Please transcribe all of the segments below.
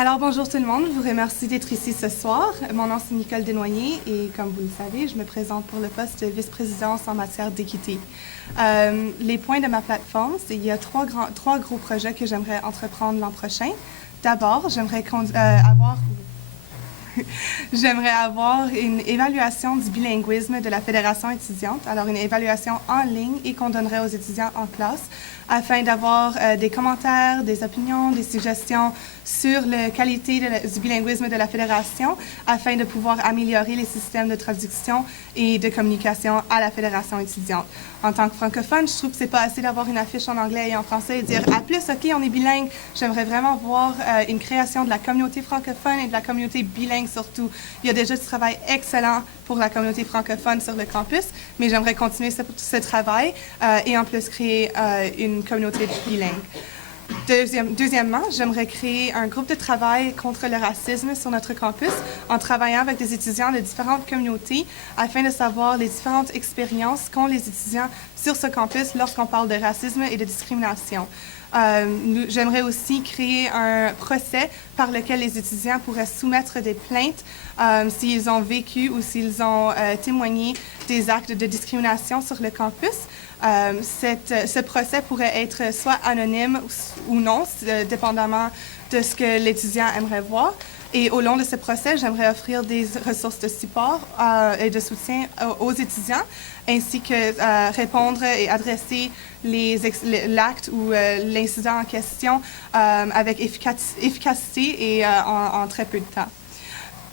Alors, bonjour tout le monde. Je vous remercie d'être ici ce soir. Mon nom, c'est Nicole Desnoyers et comme vous le savez, je me présente pour le poste de vice-présidence en matière d'équité. Les points de ma plateforme, c'est qu'il y a trois gros projets que j'aimerais entreprendre l'an prochain. D'abord, j'aimerais avoir une évaluation du bilinguisme de la Fédération étudiante, alors une évaluation en ligne et qu'on donnerait aux étudiants en classe afin d'avoir des commentaires, des opinions, des suggestions sur la qualité du bilinguisme de la Fédération afin de pouvoir améliorer les systèmes de traduction et de communication à la Fédération étudiante. En tant que francophone, je trouve que c'est pas assez d'avoir une affiche en anglais et en français et dire « À plus, OK, on est bilingue ». J'aimerais vraiment voir une création de la communauté francophone et de la communauté bilingue surtout. Il y a déjà du travail excellent pour la communauté francophone sur le campus, mais j'aimerais continuer ce travail et en plus créer une communauté bilingue. Deuxièmement, j'aimerais créer un groupe de travail contre le racisme sur notre campus en travaillant avec des étudiants de différentes communautés afin de savoir les différentes expériences qu'ont les étudiants sur ce campus lorsqu'on parle de racisme et de discrimination. J'aimerais aussi créer un procès par lequel les étudiants pourraient soumettre des plaintes s'ils ont vécu ou s'ils ont témoigné des actes de discrimination sur le campus. Ce procès pourrait être soit anonyme ou non, dépendamment de ce que l'étudiant aimerait voir. Et au long de ce procès, j'aimerais offrir des ressources de support et de soutien aux étudiants, ainsi que répondre et adresser l'acte ou l'incident en question avec efficacité et en très peu de temps.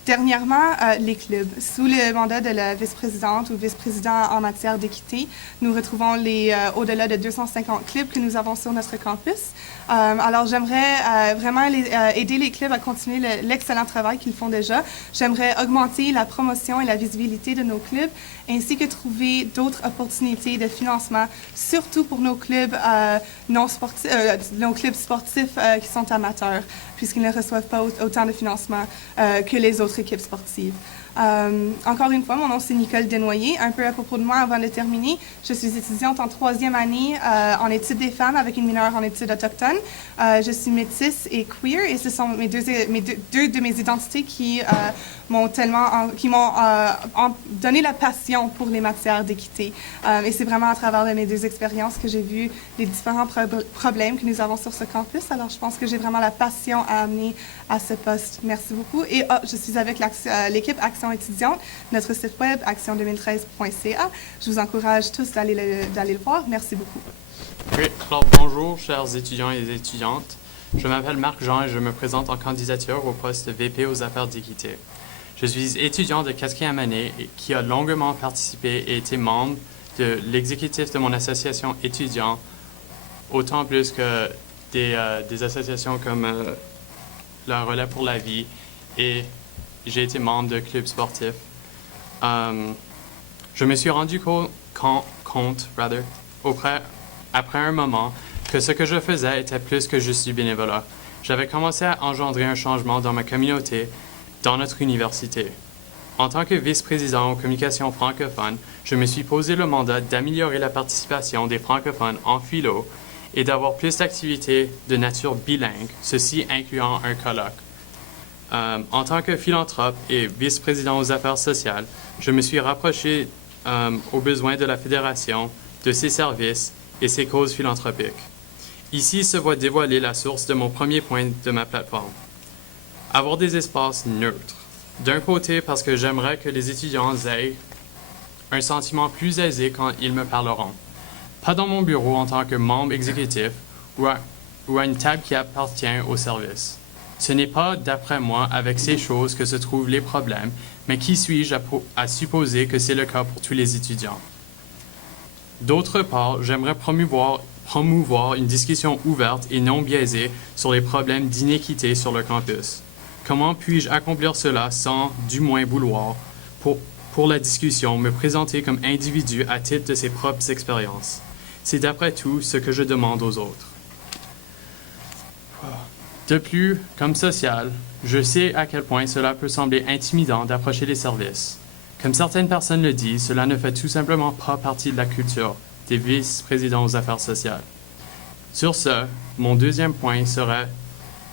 Dernièrement, les clubs. Sous le mandat de la vice-présidente ou vice-président en matière d'équité, nous retrouvons au-delà de 250 clubs que nous avons sur notre campus. Alors, j'aimerais vraiment aider les clubs à continuer l'excellent travail qu'ils font déjà. J'aimerais augmenter la promotion et la visibilité de nos clubs, ainsi que trouver d'autres opportunités de financement, surtout pour nos clubs non sportifs, nos clubs sportifs qui sont amateurs, puisqu'ils ne reçoivent pas autant de financement que les autres équipes sportives. Encore une fois, mon nom c'est Nicole Desnoyers. Un peu à propos de moi avant de terminer, je suis étudiante en troisième année en études des femmes avec une mineure en études autochtones. Je suis métisse et queer et ce sont deux de mes identités qui m'ont donné la passion pour les matières d'équité. Et c'est vraiment à travers de mes deux expériences que j'ai vu les différents problèmes que nous avons sur ce campus. Alors, je pense que j'ai vraiment la passion à amener à ce poste. Merci beaucoup. Et je suis avec l'équipe Action étudiante, notre site web action2013.ca. Je vous encourage tous d'aller le voir. Merci beaucoup. Oui, alors bonjour, chers étudiants et étudiantes. Je m'appelle Marc-Jean et je me présente en candidature au poste de VP aux affaires d'équité. Je suis étudiant de 4e année et qui a longuement participé et été membre de l'exécutif de mon association étudiant, autant plus que des associations comme le Relais pour la vie, et j'ai été membre de clubs sportifs. Je me suis rendu compte après un moment, que ce que je faisais était plus que juste du bénévolat. J'avais commencé à engendrer un changement dans ma communauté, dans notre université. En tant que vice-président aux communications francophones, je me suis posé le mandat d'améliorer la participation des francophones en philo et d'avoir plus d'activités de nature bilingue, ceci incluant un colloque. En tant que philanthrope et vice-président aux affaires sociales, je me suis rapproché aux besoins de la Fédération, de ses services et ses causes philanthropiques. Ici se voit dévoiler la source de mon premier point de ma plateforme. Avoir des espaces neutres. D'un côté, parce que j'aimerais que les étudiants aient un sentiment plus aisé quand ils me parleront. Pas dans mon bureau en tant que membre exécutif ou à une table qui appartient au service. Ce n'est pas, d'après moi, avec ces choses que se trouvent les problèmes, mais qui suis-je à supposer que c'est le cas pour tous les étudiants? D'autre part, j'aimerais promouvoir une discussion ouverte et non biaisée sur les problèmes d'inéquité sur le campus. Comment puis-je accomplir cela sans, du moins vouloir, pour la discussion, me présenter comme individu à titre de ses propres expériences? C'est d'après tout ce que je demande aux autres. De plus, comme social, je sais à quel point cela peut sembler intimidant d'approcher les services. Comme certaines personnes le disent, cela ne fait tout simplement pas partie de la culture des vice-présidents aux affaires sociales. Sur ce, mon deuxième point serait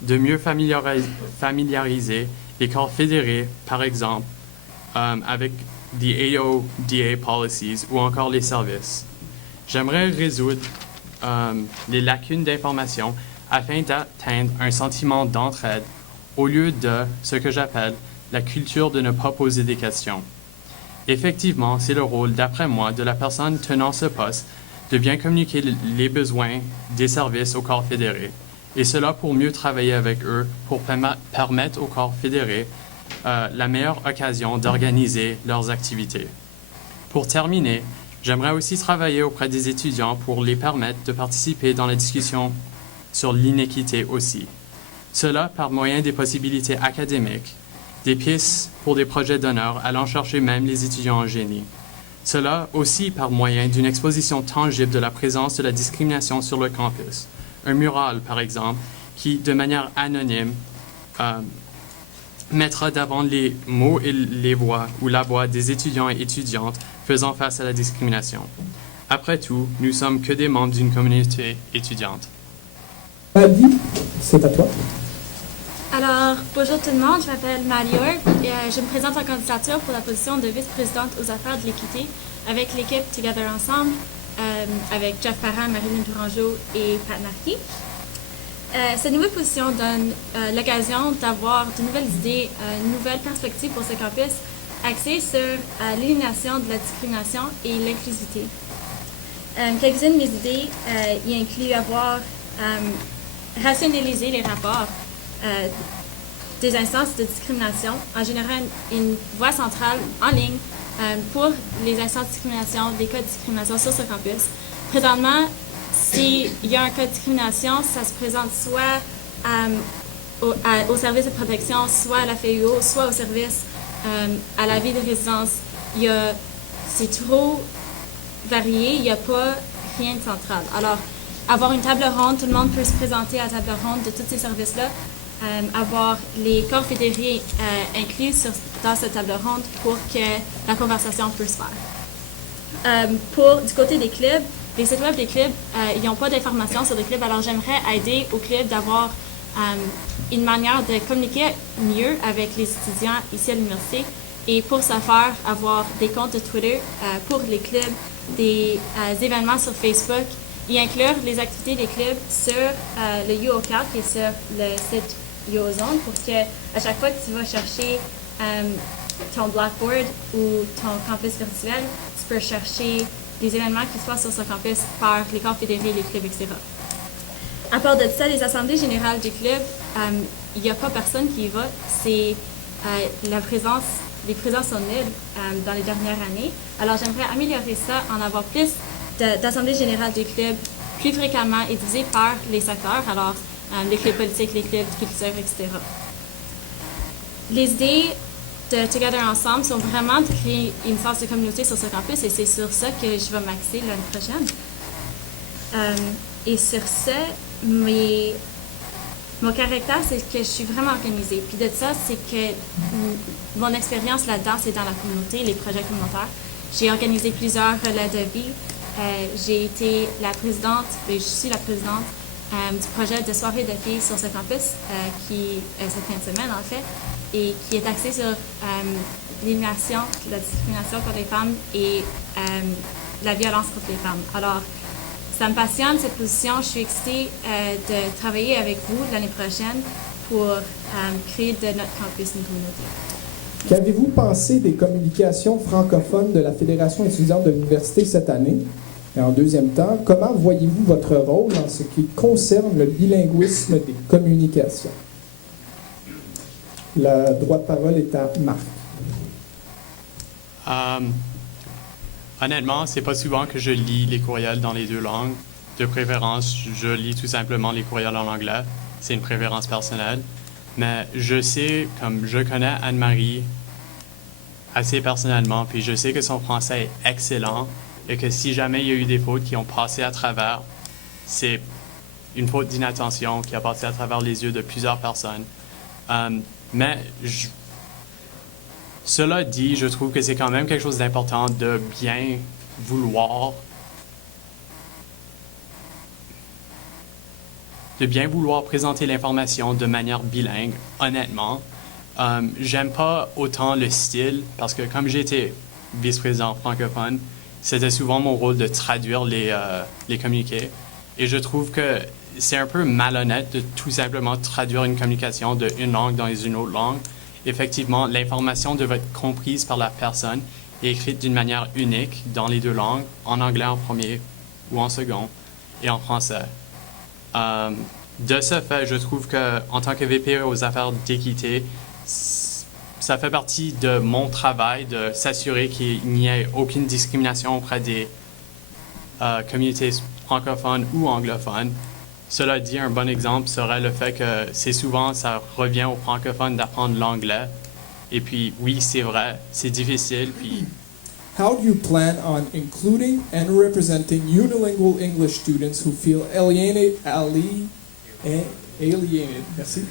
de mieux familiariser les corps fédérés, par exemple, avec des AODA policies ou encore les services. J'aimerais résoudre les lacunes d'information afin d'atteindre un sentiment d'entraide au lieu de ce que j'appelle la culture de ne pas poser des questions. Effectivement, c'est le rôle, d'après moi, de la personne tenant ce poste de bien communiquer les besoins des services aux corps fédérés, et cela pour mieux travailler avec eux, pour permettre aux corps fédérés la meilleure occasion d'organiser leurs activités. Pour terminer, j'aimerais aussi travailler auprès des étudiants pour les permettre de participer dans la discussion sur l'inéquité aussi. Cela par moyen des possibilités académiques, des pistes pour des projets d'honneur allant chercher même les étudiants en génie. Cela aussi par moyen d'une exposition tangible de la présence de la discrimination sur le campus. Un mural, par exemple, qui, de manière anonyme, mettra d'avant les mots et les voix ou la voix des étudiants et étudiantes faisant face à la discrimination. Après tout, nous sommes que des membres d'une communauté étudiante. Adi, c'est à toi. Alors, bonjour tout le monde, je m'appelle Malior et je me présente en candidature pour la position de vice-présidente aux affaires de l'équité avec l'équipe Together Ensemble, avec Jeff Parent, Marilyn Tourangeau et Pat Marquis. Cette nouvelle position donne l'occasion d'avoir de nouvelles idées, une nouvelle perspective pour ce campus axée sur l'élimination de la discrimination et l'inclusivité. Quelques-unes de mes idées y incluent avoir rationalisé les rapports des instances de discrimination en générant une voie centrale en ligne pour les instances de discrimination, des cas de discrimination sur ce campus. Présentement, s'il y a un cas de discrimination, ça se présente soit au service de protection, soit à la FEUO, soit au service à la vie de résidence. C'est trop varié, il n'y a pas rien de central. Alors, avoir une table ronde, tout le monde peut se présenter à la table ronde de tous ces services-là, avoir les corps fédérés inclus dans cette table ronde pour que la conversation puisse se faire. Du côté des clubs, les sites web des clubs, ils n'ont pas d'informations sur les clubs, alors j'aimerais aider aux clubs d'avoir une manière de communiquer mieux avec les étudiants ici à l'université et pour ce faire, avoir des comptes de Twitter pour les clubs, des événements sur Facebook, y inclure les activités des clubs sur le UOCAD qui est sur le site UOZone pour que à chaque fois que tu vas chercher ton Blackboard ou ton campus virtuel, tu peux chercher des événements qui se passent sur ce campus par les corps fédérés, les clubs, etc. À part de ça, les assemblées générales du club, il n'y a pas personne qui y va. C'est les présences sont nulles dans les dernières années. Alors j'aimerais améliorer ça, en avoir plus d'assemblées générales du club plus fréquemment et divisées par les secteurs, alors les clubs politiques, les clubs de culture, etc. Les idées de Together Ensemble sont vraiment de créer une force de communauté sur ce campus et c'est sur ça que je vais m'axer l'année prochaine. Et sur ça, mon caractère, c'est que je suis vraiment organisée. Puis de ça, c'est que mon expérience là-dedans, c'est dans la communauté, les projets communautaires. J'ai organisé plusieurs relais de vie. J'ai été la présidente, et je suis la présidente du projet de soirée de filles sur ce campus, qui est cette fin de semaine en fait, et qui est axé sur l'élimination de la discrimination contre les femmes et la violence contre les femmes. Alors, ça me passionne cette position. Je suis excitée de travailler avec vous l'année prochaine pour créer de notre campus une communauté. Qu'avez-vous pensé des communications francophones de la Fédération étudiante de l'Université cette année? Et en deuxième temps, comment voyez-vous votre rôle en ce qui concerne le bilinguisme des communications? Le droit de parole est à Marc. Honnêtement, c'est pas souvent que je lis les courriels dans les deux langues. De préférence, je lis tout simplement les courriels en anglais. C'est une préférence personnelle. Mais je sais, comme je connais Anne-Marie assez personnellement, puis je sais que son français est excellent et que si jamais il y a eu des fautes qui ont passé à travers, c'est une faute d'inattention qui a passé à travers les yeux de plusieurs personnes. Mais cela dit, je trouve que c'est quand même quelque chose d'important de bien vouloir de bien vouloir présenter l'information de manière bilingue, honnêtement. J'aime pas autant le style parce que comme j'étais vice-président francophone, c'était souvent mon rôle de traduire les communiqués. Et je trouve que c'est un peu malhonnête de tout simplement traduire une communication d'une langue dans une autre langue. Effectivement, l'information devrait être comprise par la personne et écrite d'une manière unique dans les deux langues, en anglais en premier ou en second, et en français. De ce fait, je trouve qu'en tant que VP aux affaires d'équité, ça fait partie de mon travail de s'assurer qu'il n'y ait aucune discrimination auprès des communautés francophones ou anglophones. Cela dit, un bon exemple serait le fait que c'est souvent, ça revient aux francophones d'apprendre l'anglais. Et puis, oui, c'est vrai, c'est difficile. Puis, How do you plan on including and representing unilingual English students who feel alienated merci,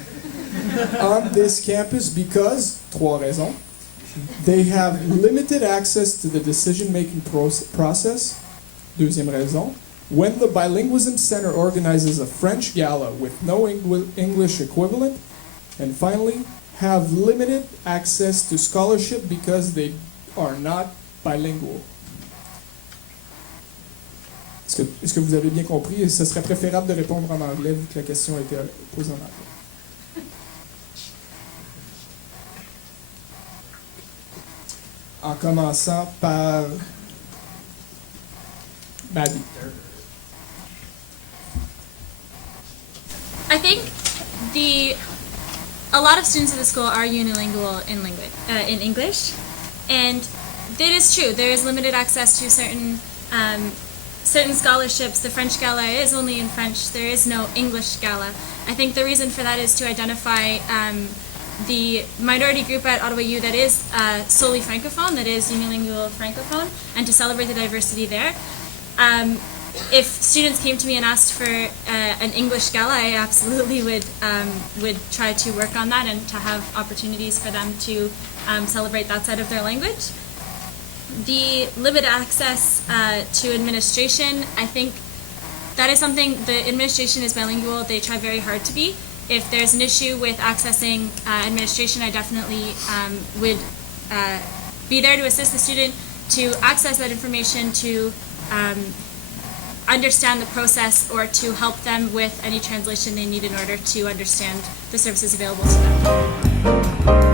on this campus because, 3 raisons, they have limited access to the decision-making process, 2e raison, when the Bilingualism Center organizes a French gala with no English equivalent, and finally, have limited access to scholarship because they are not bilingual. Est-ce que vous avez bien compris? Ce serait préférable de répondre en anglais vu que la question a été posée en anglais. En commençant par Maddie. I think a lot of students at the school are unilingual in English, and it is true. There is limited access to certain scholarships. The French Gala is only in French. There is no English Gala. I think the reason for that is to identify the minority group at Ottawa U that is solely Francophone, that is unilingual Francophone, and to celebrate the diversity there. If students came to me and asked for an English Gala, I absolutely would try to work on that and to have opportunities for them to celebrate that side of their language. The limited access to administration, I think that is something, the administration is bilingual, they try very hard to be. If there's an issue with accessing administration, I definitely would be there to assist the student to access that information, to understand the process, or to help them with any translation they need in order to understand the services available to them.